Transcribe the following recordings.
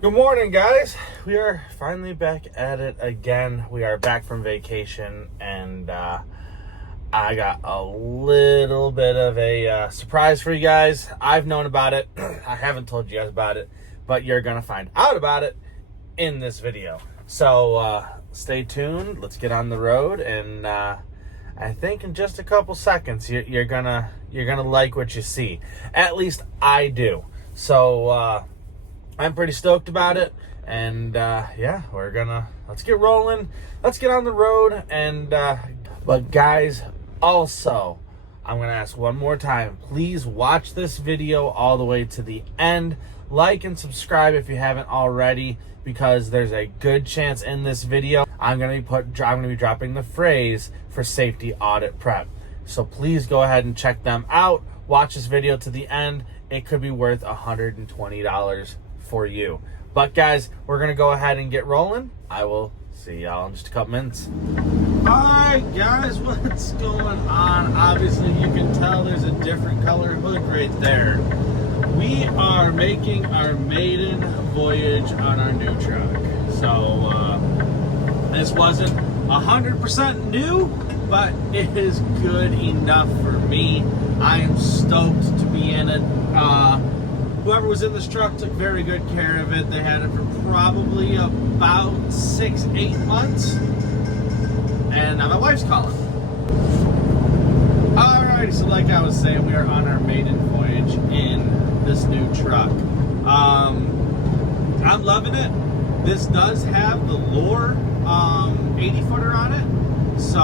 Good morning, guys. We are finally back at it again. We are back from vacation, and I got a little bit of a surprise for you guys. I've known about it. I haven't told you guys about it, but you're going to find out about it in this video. So stay tuned. Let's get on the road, and I think in just a couple seconds, you're gonna like what you see. At least I do. So I'm pretty stoked about it, and yeah, let's get rolling. Let's get on the road, and but guys, also, I'm gonna ask one more time, please watch this video all the way to the end. Like and subscribe if you haven't already, because there's a good chance in this video I'm gonna be dropping the phrase for safety audit prep. So please go ahead and check them out. Watch this video to the end. It could be worth $120 for you. But guys, we're gonna go ahead and get rolling. I will see y'all in just a couple minutes. Alright guys, what's going on? Obviously you can tell there's a different color hood right there. We are making our maiden voyage on our new truck. So this wasn't 100% new, but it is good enough for me. I am stoked to be in it. Whoever was in this truck took very good care of it. They had it for probably about 6-8 months. And now my wife's calling. Alright, so like I was saying, we are on our maiden voyage in this new truck. I'm loving it. This does have the Lure 80-footer on it. So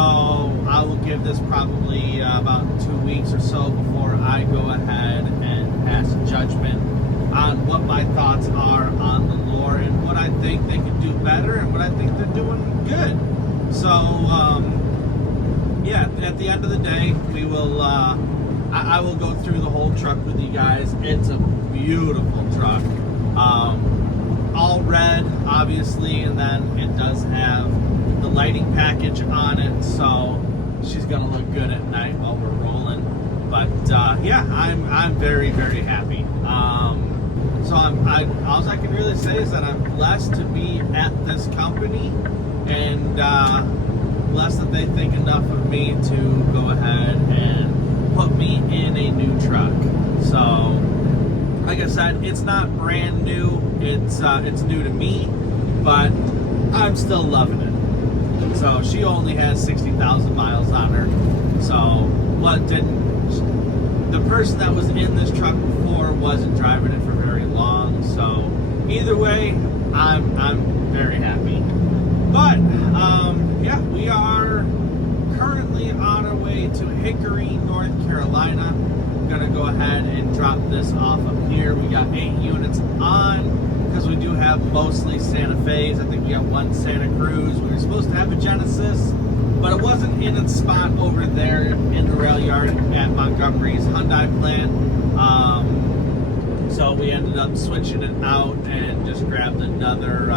I will give this probably about 2 weeks or so before I go ahead and pass judgment on what my thoughts are on the Lure and what I think they could do better and what I think they're doing good. So yeah, at the end of the day, we will I will go through the whole truck with you guys. It's a beautiful truck, all red obviously, and then it does have the lighting package on it, so she's gonna look good at night while we're rolling. But yeah, I'm very, very happy. So all I can really say is that I'm blessed to be at this company, and blessed that they think enough of me to go ahead and put me in a new truck. So like I said, it's not brand new. It's new to me, but I'm still loving it. So she only has 60,000 miles on her. So the person that was in this truck before wasn't driving it for very long. So either way, I'm very happy. But yeah, we are currently on our way to Hickory, North Carolina. I'm gonna go ahead and drop this off up here. We got 8 units on, because we do have mostly Santa Fe's. I think we got 1 Santa Cruz. We were supposed to have a Genesis, but it wasn't in its spot over there in the rail yard at Montgomery's Hyundai plant. So we ended up switching it out and just grabbed another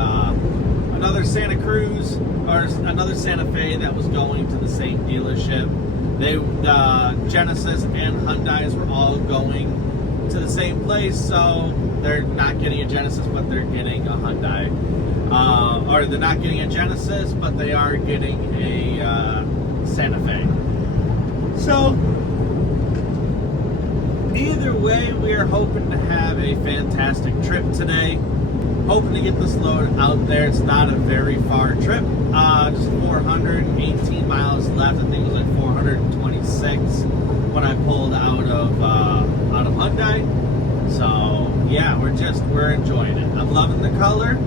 Santa Cruz, or another Santa Fe that was going to the same dealership. The Genesis and Hyundais were all going to the same place, so they're not getting a Genesis, but they're getting a Hyundai. Or they're not getting a Genesis, but they are getting a Santa Fe. So either way, we are hoping to have a fantastic trip today. Hoping to get this load out there. It's not a very far trip. Just 418 miles left. I think it was like 426 when I pulled out of Hyundai. So yeah, we're enjoying it. I'm loving the color.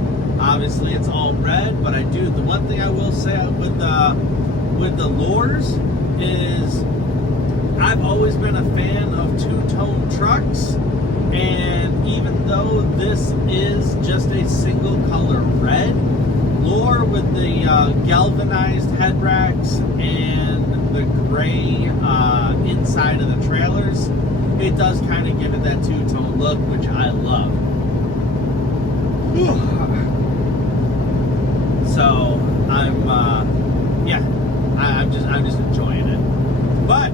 Obviously, it's all red, but the one thing I will say with the Lures is I've always been a fan of two-tone trucks, and even though this is just a single color red, Lure with the galvanized head racks and the gray inside of the trailers, it does kind of give it that two-tone look, which I love. So I'm just enjoying it. But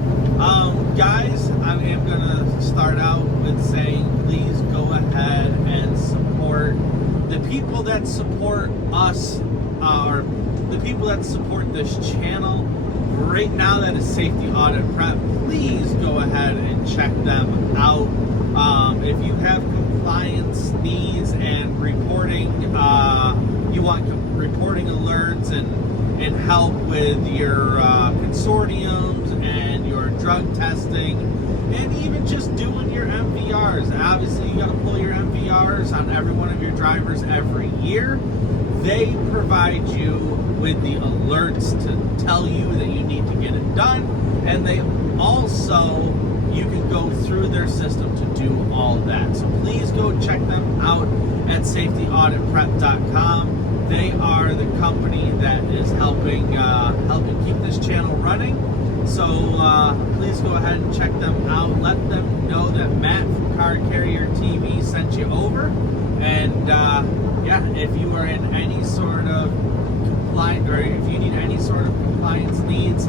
guys, I am gonna start out with saying, please go ahead and support the people people that support us, or the people that support this channel right now, that is Safety Audit Prep, please go ahead and check them out. If you have compliance needs and reporting, you want reporting alerts and help with your consortiums and your drug testing, and even just doing your MVRs. Obviously, you got to pull your MVRs on every one of your drivers every year. They provide you with the alerts to tell you that you need to get it done, and they also, you can go through their system to do all that. So please go check them out at safetyauditprep.com. They are the company that is helping keep this channel running. So please go ahead and check them out. Let them know that Matt from Car Carrier TV sent you over. And yeah, if you are in any sort of compliance, or if you need any sort of compliance needs,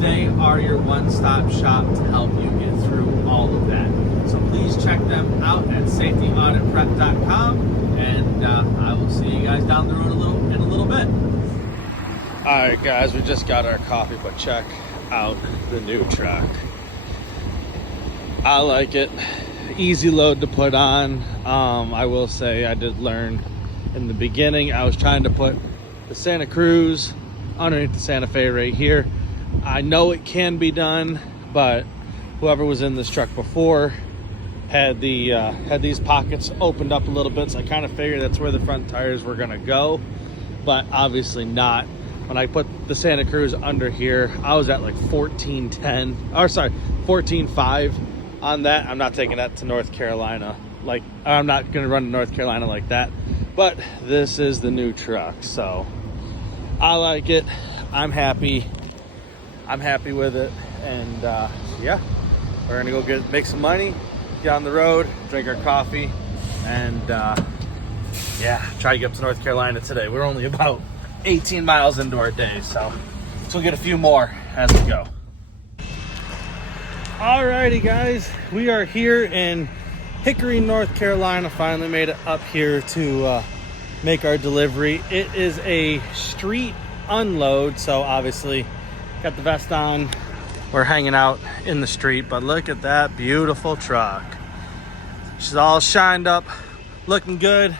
they are your one-stop shop to help you get through all of that. So please check them out at safetyauditprep.com. And I will see you guys down the road in a little bit. All right, guys, we just got our coffee, but check out the new truck. I like it. Easy load to put on. I will say I did learn in the beginning. I was trying to put the Santa Cruz underneath the Santa Fe right here. I know it can be done, but whoever was in this truck before had these pockets opened up a little bit, so I kind of figured that's where the front tires were gonna go, but obviously not. When I put the Santa Cruz under here, I was at like 14.5 on that. I'm not taking that to North Carolina. Like, I'm not gonna run to North Carolina like that, but this is the new truck, so I like it. I'm happy with it, and yeah, we're gonna go make some money, get on the road, drink our coffee, and yeah, try to get up to North Carolina today. We're only about 18 miles into our day, so we'll get a few more as we go. Alrighty, guys, we are here in Hickory, North Carolina. Finally made it up here to make our delivery. It is a street unload, so obviously got the vest on. We're hanging out in the street, but look at that beautiful truck. She's all shined up, looking good.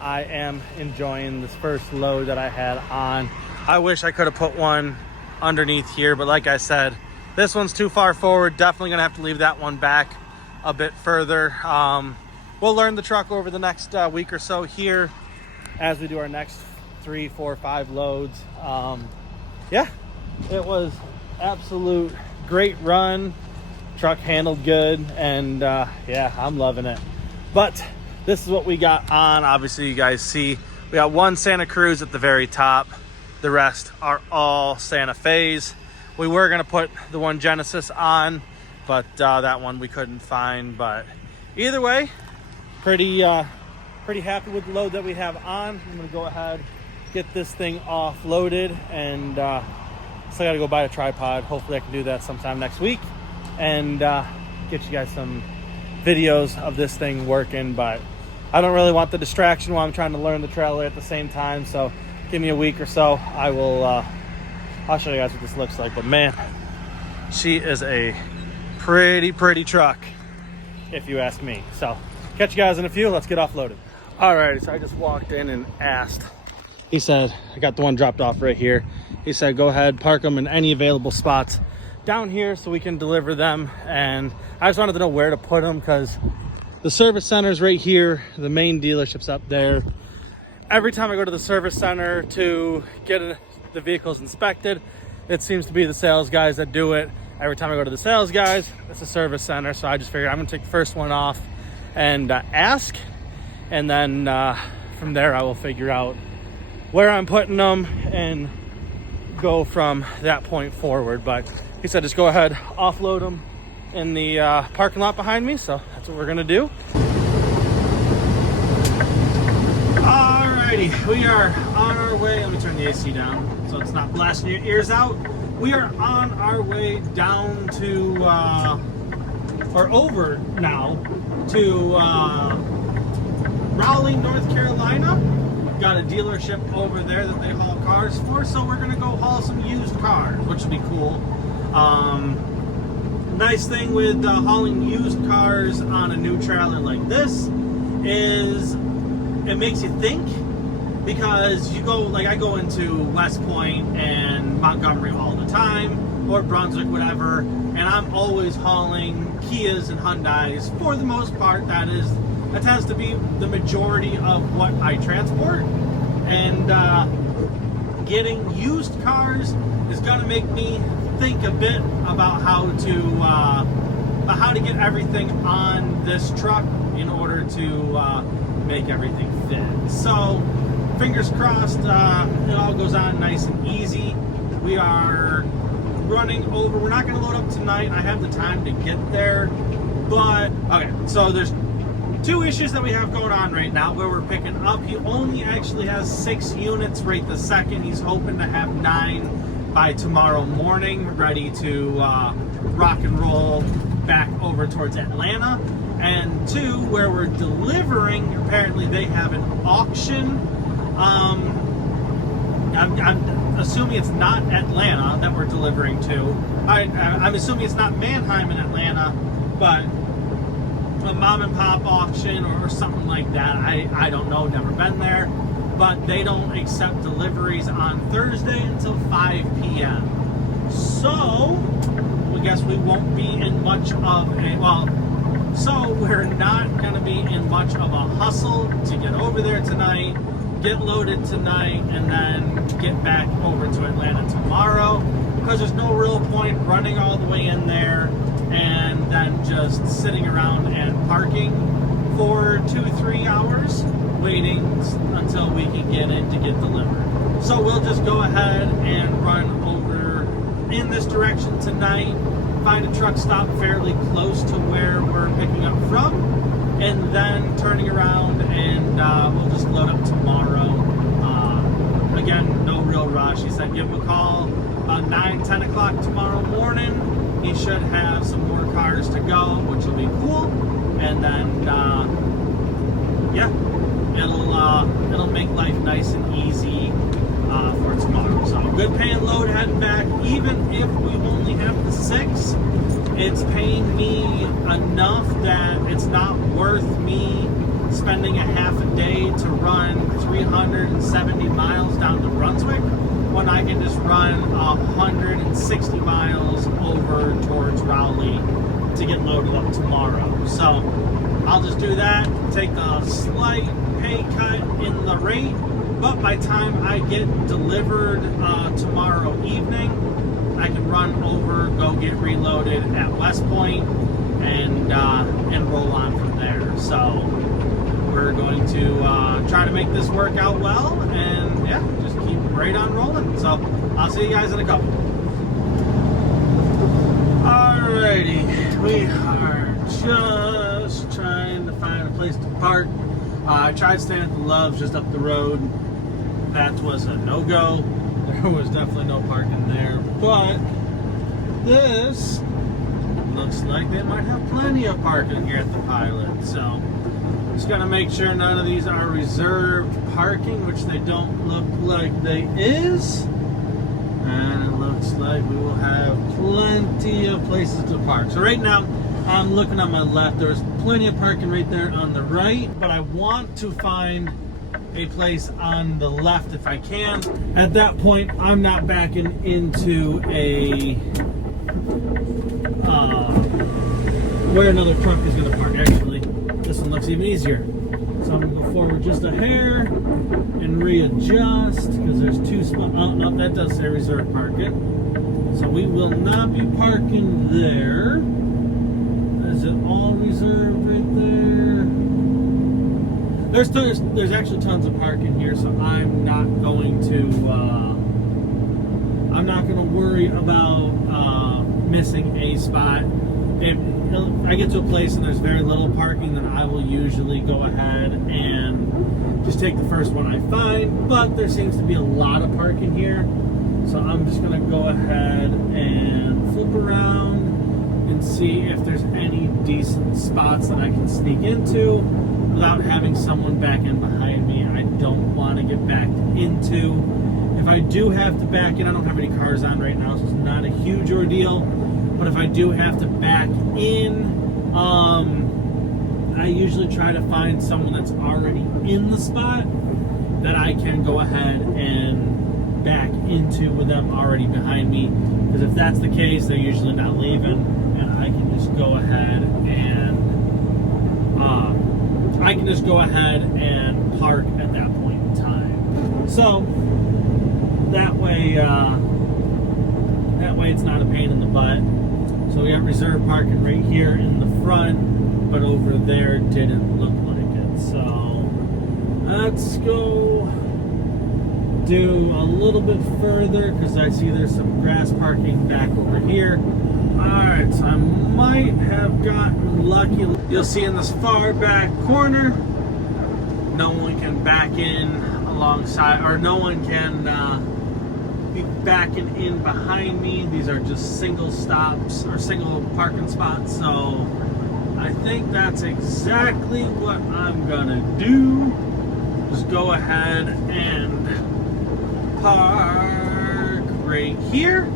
I am enjoying this first load that I had on. I wish I could have put one underneath here, but like I said, this one's too far forward. Definitely gonna have to leave that one back a bit further. We'll learn the truck over the next week or so here as we do our next 3, 4, 5 loads. Yeah, it was absolute great run. Truck handled good, and yeah, I'm loving it. But this is what we got on. Obviously, you guys see we got one Santa Cruz at the very top. The rest are all Santa Fe's. We were gonna put the one Genesis on, but that one we couldn't find. But either way, pretty happy with the load that we have on. I'm gonna go ahead, get this thing offloaded, and still gotta go buy a tripod. Hopefully I can do that sometime next week, and get you guys some videos of this thing working. But I don't really want the distraction while I'm trying to learn the trailer at the same time, so give me a week or so. I'll show you guys what this looks like. But man, she is a pretty truck, if you ask me. So catch you guys in a few. Let's get offloaded. All right, so I just walked in and asked. He said, I got the one dropped off right here. He said, go ahead, park them in any available spots down here so we can deliver them. And I just wanted to know where to put them, because the service center's right here. The main dealership's up there. Every time I go to the service center to get the vehicles inspected, it seems to be the sales guys that do it. Every time I go to the sales guys, it's a service center. So I just figured I'm gonna take the first one off and ask. And then from there, I will figure out where I'm putting them and go from that point forward. But he said, just go ahead, offload them in the parking lot behind me. So that's what we're gonna do. Alrighty, we are on our way. Let me turn the AC down so it's not blasting your ears out. We are on our way down to, or over now to Raleigh, North Carolina. got a dealership over there that they haul cars for, so we're gonna go haul some used cars, which will be cool. Nice thing with hauling used cars on a new trailer like this is it makes you think, because you go, like I go into West Point and Montgomery all the time, or Brunswick, whatever, and I'm always hauling Kias and Hyundais for the most part. That tends to be the majority of what I transport, and getting used cars is gonna make me think a bit about how to get everything on this truck in order to make everything fit. So fingers crossed, it all goes on nice and easy. We are running over. We're not going to load up tonight. I have the time to get there, but okay. So there's two issues that we have going on right now where we're picking up. He only actually has 6 units right this second. He's hoping to have 9 by tomorrow morning, ready to rock and roll back over towards Atlanta. And 2, where we're delivering, apparently they have an auction. I'm assuming it's not Atlanta that we're delivering to. I'm assuming it's not Mannheim in Atlanta, but a mom and pop auction or something like that. I don't know, never been there. But they don't accept deliveries on Thursday until 5 p.m. So, I guess we won't be in much of so we're not going to be in much of a hustle to get over there tonight, get loaded tonight, and then get back over to Atlanta tomorrow, because there's no real point running all the way in there and then just sitting around and parking for 2-3 hours waiting until we can get in to get delivered. So we'll just go ahead and run over in this direction tonight, find a truck stop fairly close to where we're picking up from, and then turning around and we'll just load up tomorrow. Again, no real rush. He said give him a call 9-10 o'clock tomorrow morning. He should have some more cars to go, which will be cool, and then yeah, it'll make life nice and easy for tomorrow. So good paying load heading back. Even if we only have the 6, it's paying me enough that it's not worth me spending a half a day to run 370 miles down to Brunswick when I can just run 160 miles over towards Rowley to get loaded up tomorrow. So I'll just do that, take a slight pay cut in the rate, but by the time I get delivered tomorrow evening, I can run over, go get reloaded at West Point, and roll on from there. So we're going to try to make this work out well, and yeah, just keep right on rolling. So I'll see you guys in a couple. Alrighty, we are just trying to find a place to park. I tried staying at the Love's just up the road. That was a no-go. There was definitely no parking there, but this looks like they might have plenty of parking here at the Pilot. So just gotta make sure none of these are reserved parking, which they don't look like they is. And it looks like we will have plenty of places to park. So right now, I'm looking on my left. There's plenty of parking right there on the right, but I want to find a place on the left if I can. At that point, I'm not backing into a where another truck is going to park. Actually, this one looks even easier. So I'm going to go forward just a hair and readjust, because there's 2 spots. Oh, no, that does say reserve parking. So we will not be parking there. Is it all reserved right there? There's actually tons of parking here, so I'm not going to worry about missing a spot. If I get to a place and there's very little parking, then I will usually go ahead and just take the first one I find. But there seems to be a lot of parking here, so I'm just going to go ahead and flip around and see if there's any decent spots that I can sneak into without having someone back in behind me. I don't want to get backed into. If I do have to back in, I don't have any cars on right now, so it's not a huge ordeal. But if I do have to back in, I usually try to find someone that's already in the spot that I can go ahead and back into with them already behind me. Because if that's the case, they're usually not leaving, and I can just go ahead and park at that point in time. So that way it's not a pain in the butt. So we got reserve parking right here in the front, but over there didn't look like it. So let's go do a little bit further because I see there's some grass parking back over here. Alright, so I might have gotten lucky. You'll see in this far back corner, no one can back in alongside, or no one can be backing in behind me. These are just single stops or single parking spots. So I think that's exactly what I'm gonna do. Just go ahead and park right here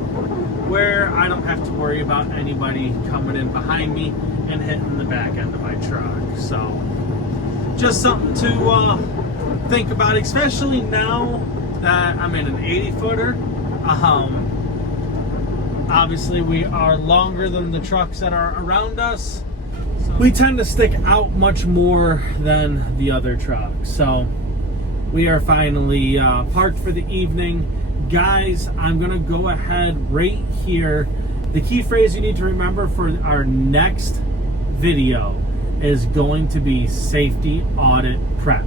where I don't have to worry about anybody coming in behind me and hitting the back end of my truck. So just something to think about, especially now that I'm in an 80-footer. Obviously we are longer than the trucks that are around us, so we tend to stick out much more than the other trucks. So we are finally parked for the evening. Guys, I'm gonna go ahead right here. The key phrase you need to remember for our next video is going to be Safety Audit Prep.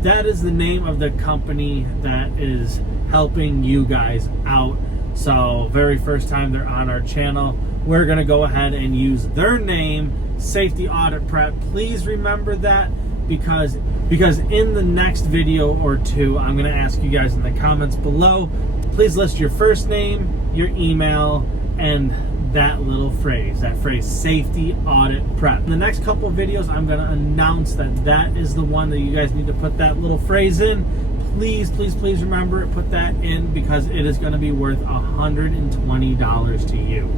That is the name of the company that is helping you guys out. So very first time they're on our channel, we're gonna go ahead and use their name, Safety Audit Prep. Please remember that, because in the next video or two, I'm gonna ask you guys in the comments below, please list your first name, your email, and that little phrase, Safety Audit Prep. In the next couple of videos, I'm gonna announce that is the one that you guys need to put that little phrase in. Please, please, please remember it, put that in, because it is gonna be worth $120 to you.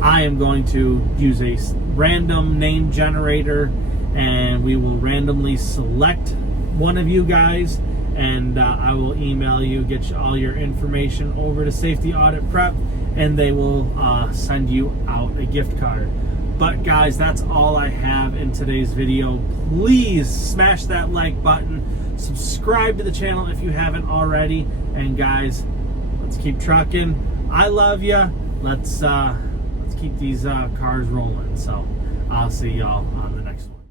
I am going to use a random name generator, and we will randomly select one of you guys, and I will email you, get you all your information over to Safety Audit Prep, and they will send you out a gift card. But guys, that's all I have in today's video. Please smash that like button, subscribe to the channel if you haven't already, and guys, let's keep trucking. I love you. Let's keep these cars rolling. So I'll see y'all on the next one.